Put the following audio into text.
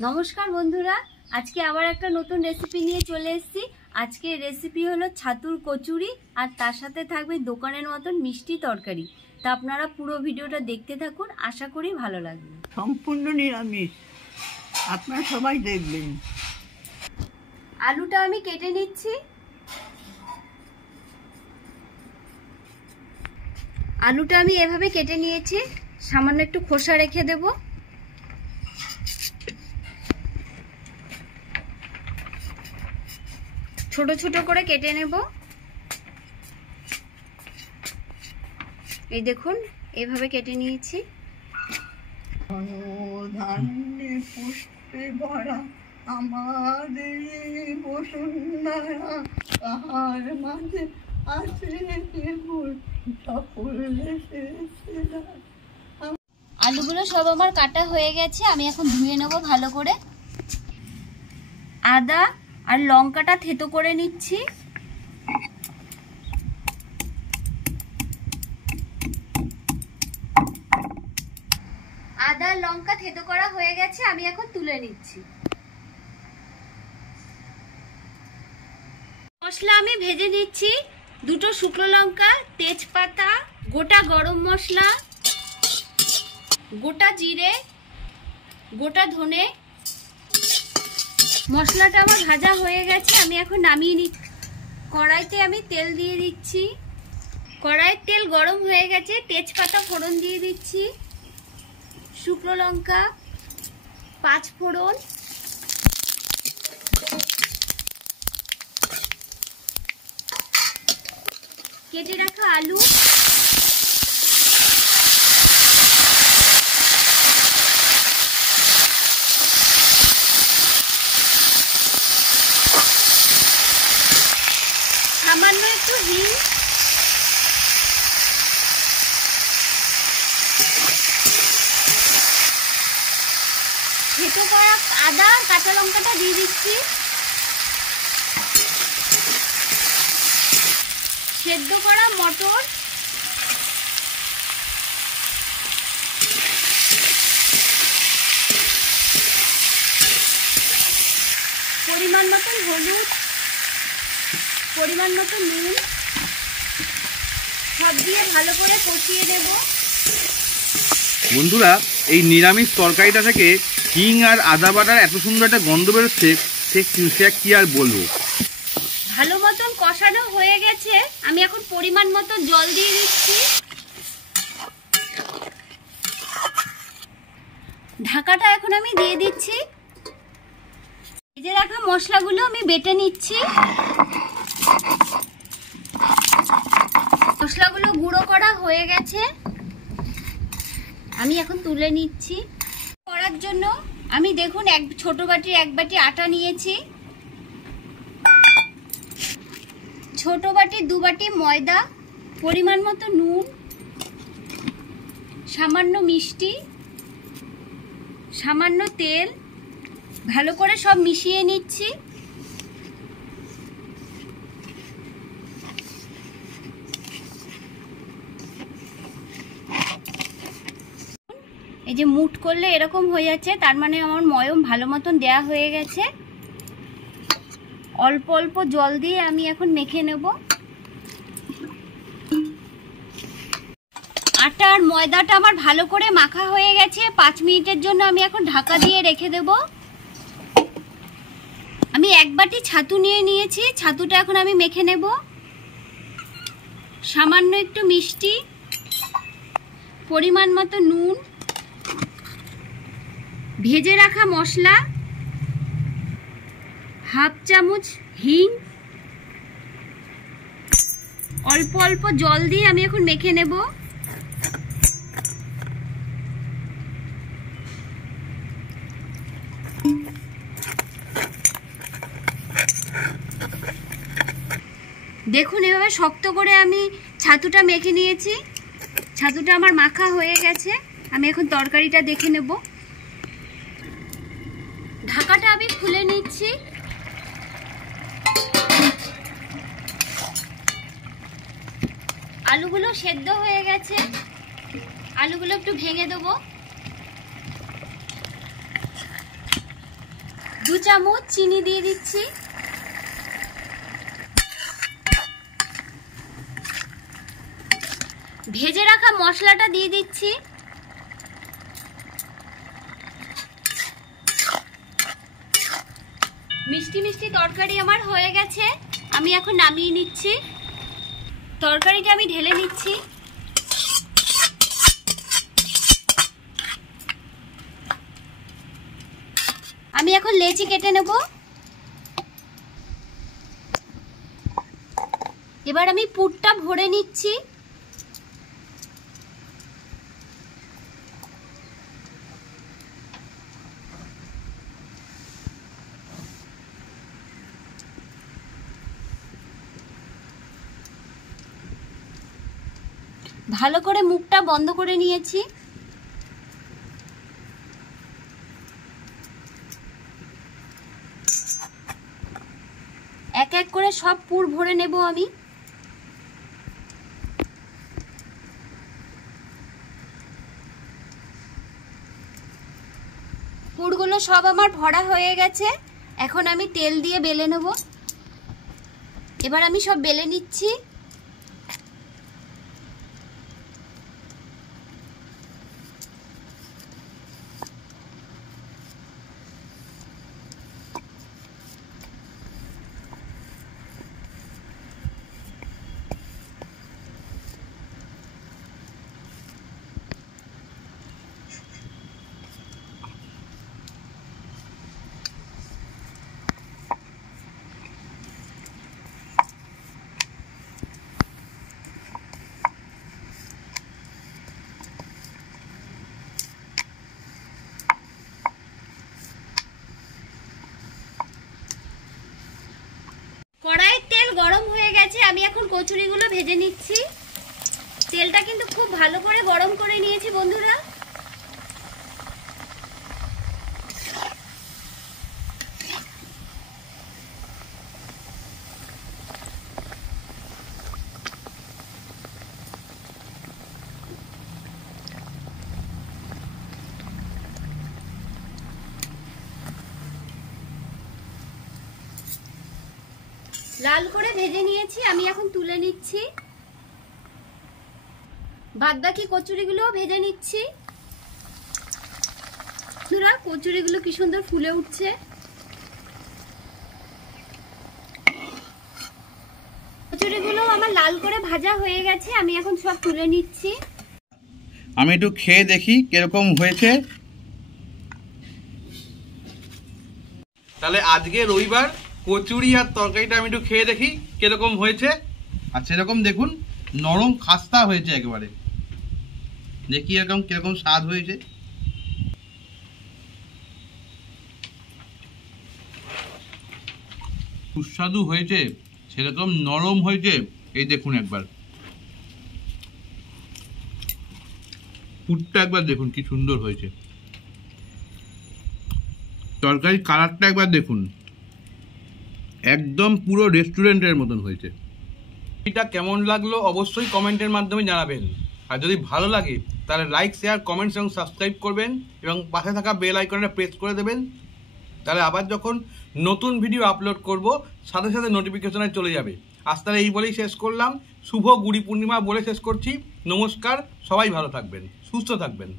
नमस्कार बंधुरा आज के आबार एक नतून रेसिपि निये चले एसेछि। आजके रेसिपि हलो छातुर कचुरी और तार साथे थाकबे दोकानेर मतन मिष्टि तरकारी। ता आपनारा पुरो भिडियोटा देखते थाकुन, आशा करी भालो लागबे। सम्पूर्ण निरामिष, आपनारा सबाई देखबेन। आलुटा आमी केटे निচ্ছি। आलुटा आमी एभाবে केटे निয়েছি, सामान्य एकटु खोसा रेखे देब। छोटो छोटो करे केटे नेब। এই দেখুন এইভাবে কেটে নিয়েছি। ধান্যে পুষ্পে ভরা আমাদের বসুন্ধরা, তাহার মাঝে আছে কেবল সাফল্যে শেষেরা। আলুগুলো সব আমার কাটা হয়ে গেছে, আমি এখন ধুয়ে নেব ভালো করে। আদা আর লঙ্কাটা থেতো করে নিচ্ছি। আদা লঙ্কা থেতো করা হয়ে গেছে, আমি এখন তুলে নিচ্ছি। মশলা আমি ভেজে নিচ্ছি। দুটো শুকনো লঙ্কা, তেজপাতা, গোটা গরম মশলা, গোটা জিরে, গোটা ধনে। মশলাটা আমার ভাজা হয়ে গেছে, আমি এখন নামিয়ে নিচ্ছি। কড়াইতে আমি তেল দিয়ে দিচ্ছি। কড়াইয়ের তেল গরম হয়ে গেছে, তেজপাতা ফোড়ন দিয়ে দিচ্ছি, শুকনো লঙ্কা, পাঁচ ফোড়ন, কেটে রাখা আলু, সামান্য একটু হিং, থেতো করা আদা আর কাঁচা লঙ্কাটা দিয়ে দিচ্ছি। সেদ্ধ করা মটর, পরিমাণ মতন হলুদ, পরিমাণ মতো নুন সব দিয়ে ভালো করে কষিয়ে দেব। বন্ধুরা, এই নিরামিষ তরকারিটা থেকে হিং আর আদা বাটার এত সুন্দর একটা গন্ধ বেরোচ্ছে, সে কি আর বলবো। ভালো মতন কষানো হয়ে গেছে, আমি এখন পরিমাণ মতো জল দিয়ে দিচ্ছি। ঢাকাটা এখন আমি দিয়ে দিচ্ছি। ভেজে রাখা মশলাগুলো আমি বেটে নিচ্ছি। মশলাগুলো গুঁড়ো করা হয়ে গেছে, আমি এখন তুলে নিচ্ছি। করার জন্য আমি দেখুন এক ছোট বাটির এক বাটি আটা নিয়েছি, ছোট বাটি দু বাটি ময়দা, পরিমাণ মতো নুন, সামান্য মিষ্টি, সামান্য তেল, ভালো করে সব মিশিয়ে নিচ্ছি। এই যে মুঠ করলে এরকম হয়ে যাচ্ছে, তার মানে আমার ময়ম ভালো মতন দেয়া হয়ে গেছে। অল্প অল্প জল দিয়ে আমি এখন মেখে নেব। আটা আর ময়দাটা আমার ভালো করে মাখা হয়ে গেছে, 5 মিনিটের জন্য আমি এখন ঢাকা দিয়ে রেখে দেব। আমি এক বাটি ছাতু নিয়ে নিয়েছি, ছাতুটা এখন আমি মেখে নেব। সামান্য একটু মিষ্টি, পরিমাণ মতো নুন, ভেজে রাখা মশলা, হাফ চামচ হিং, অল্প অল্প জল দিয়ে আমি এখন মেখে নেব। দেখুন এভাবে শক্ত করে আমি ছাতুটা মেখে নিয়েছি। ছাতুটা আমার মাখা হয়ে গেছে, আমি এখন তরকারিটা দেখে নেব। ঢাকাটা আমি খুলে নিচ্ছি। আলুগুলো সেদ্ধ হয়ে গেছে, আলুগুলো একটু ভেঙে দেবো। 2 চামচ চিনি দিয়ে দিচ্ছি। ভেজে রাখা মশলাটা দিয়ে দিচ্ছি। মিষ্টি মিষ্টি তরকারি আমার হয়ে গেছে, আমি এখন নামিয়ে নিচ্ছি। তরকারিটা আমি ঢেলে নিচ্ছি। আমি এখন লেচি কেটে নেব। এবার আমি পুরটা ভরে নিচ্ছি। ভালো করে মুখটা বন্ধ করে নিয়েছি। এক এক করে সব পুর ভরে নেব আমি। পুরগুলো সব আমার ভরা হয়ে গেছে, এখন আমি তেল দিয়ে বেলে নেব। এবার আমি সব বেলে নিচ্ছি। কড়াইয়ের তেল গরম হয়ে গেছে, আমি এখন কচুরিগুলো ভেজে নিচ্ছি। তেলটা কিন্তু খুব ভালো করে গরম করে নিয়েছি বন্ধুরা। লাল করে ভেজে নিয়েছি, আমি এখন তুলে নিচ্ছি। বাদবাকি কচুরিগুলো ভেজে নিচ্ছি। বন্ধুরা, কচুরিগুলো কি সুন্দর ফুলে উঠছে। কচুরিগুলো আমার লাল করে ভাজা হয়ে গেছে, আমি এখন সব তুলে নিচ্ছি। আমি একটু খেয়ে দেখি কিরকম হয়েছে। তাহলে আজকে রবিবার কচুরি আর তরকারিটা আমি একটু খেয়ে দেখি কিরকম হয়েছে। আর সেরকম দেখুন নরম খাস্তা হয়েছে একেবারে। দেখি এরকম কিরকম স্বাদ হয়েছে। সুস্বাদু হয়েছে, সেরকম নরম হয়েছে। এই দেখুন একবার পুরটা একবার দেখুন কি সুন্দর হয়েছে। তরকারির কালারটা একবার দেখুন, একদম পুরো রেস্টুরেন্টের মতন হয়েছে। এটা কেমন লাগলো অবশ্যই কমেন্টের মাধ্যমে জানাবেন। আর যদি ভালো লাগে তাহলে লাইক, শেয়ার, কমেন্টস এবং সাবস্ক্রাইব করবেন এবং পাশে থাকা বেল আইকনটা প্রেস করে দেবেন। তাহলে আবার যখন নতুন ভিডিও আপলোড করব সাথে সাথে নোটিফিকেশনে চলে যাবে। আজ তাহলে এই বলেই শেষ করলাম। শুভ গুড়ি পূর্ণিমা বলে শেষ করছি। নমস্কার, সবাই ভালো থাকবেন, সুস্থ থাকবেন।